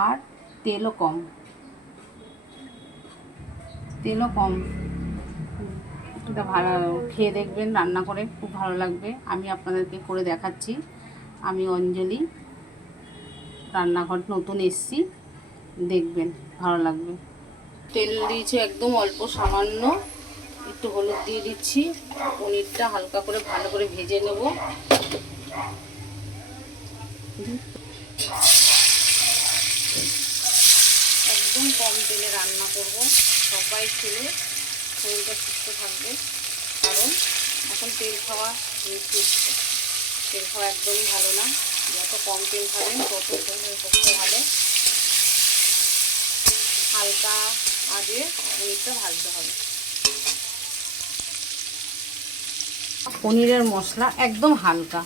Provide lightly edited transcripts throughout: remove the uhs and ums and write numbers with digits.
আর তেলও কম, এটা ভালো খেয়ে দেখবেন, রান্না করে খুব ভালো লাগবে। আমি আপনাদেরকে করে দেখাচ্ছি। আমি অঞ্জলি, রান্নাঘর নতুন এসছি, দেখবেন ভালো লাগবে। তেল দিয়েছি একদম অল্প সামান্য, একটু হলুদ দিয়ে দিচ্ছি। পনিরটা হালকা করে ভালো করে ভেজে নেব। একদম কম তেলে রান্না করব, সবাই খেলে শরীরটা সুস্থ থাকবে। কারণ এখন তেল খাওয়া একদমই ভালো না। যত কম তেল খাবেন তত শরীরের পক্ষে ভালো। হালকা আগে পনিরটা ভাজতে হবে। পনিরের মশলা একদম হালকা,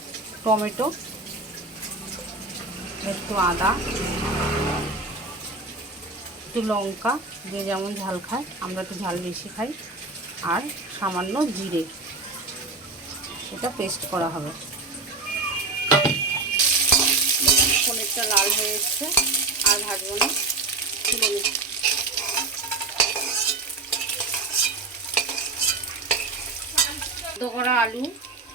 টমেটো, একটু আদা, একটু লঙ্কা, যে যেমন ঝাল খায়, আমরা একটু ঝাল বেশি খাই, আর সামান্য জিরে, এটা পেস্ট করা হবে। পনিরটা লাল হয়ে এসছে, আর ভাজবো না, তুলে নিচ্ছি। সেদ্ধ করা আলু,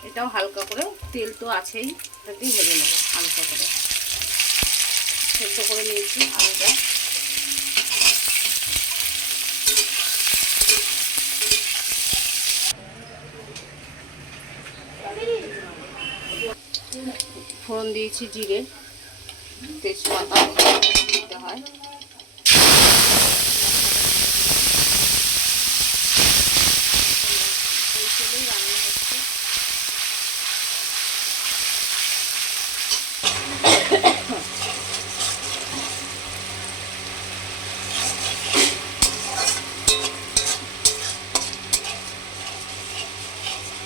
এটাও হালকা করে, তেল তো আছেই, এটা দিয়ে ভেজে নেবো হালকা করে। সেদ্ধ করে নিয়েছি আলুটা। ফোড়ন দিয়েছি জিরে, তেজপাতা দিতে হয়। রান্না হচ্ছে।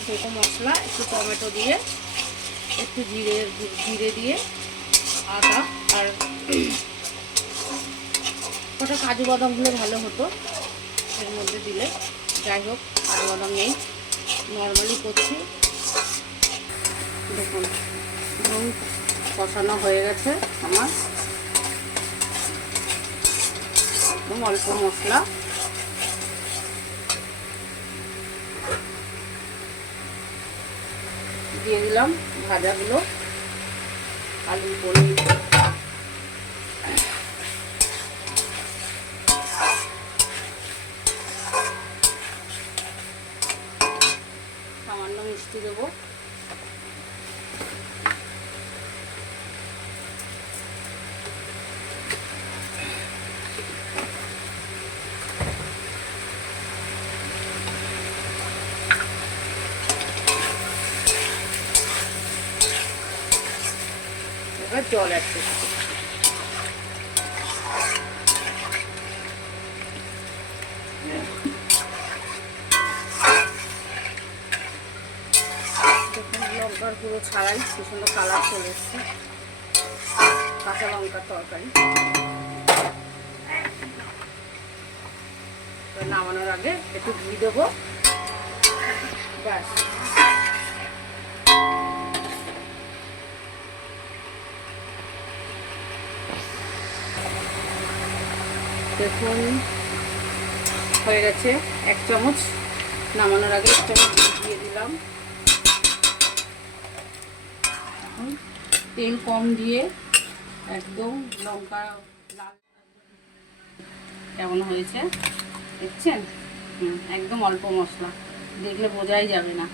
দেখো মশলা, একটু টমেটো দিয়ে, একটু জিরে দিয়ে, আদা, আর কটা কাজু বাদাম হলে ভালো হতো এর মধ্যে দিলে। যাই হোক, কাজু বাদাম নেই, নর্মালি করছি। দেখুন কষানো হয়ে গেছে আমার, একদম অল্প মশলা। দিয়ে দিলাম ভাজাগুলো, আলু, পনির। সামান্য মিষ্টি দেবো। এবার জল অ্যাড করছি। লঙ্কার গুঁড়ো ছাড়াই কি সুন্দর কালার চলে এসছে। কাঁচা লঙ্কার তরকারি। নামানোর আগে একটু ঘি দেবো, ব্যাস। দেখুন হয়ে গেছে। 1 চামচ, নামানোর আগে 1 চামচ দিয়ে দিলাম। তেল কম দিয়ে একদম লঙ্কা লাল কেমন হয়েছে দেখছেন? একদম অল্প মশলা, দেখলে বোঝাই যাবে না।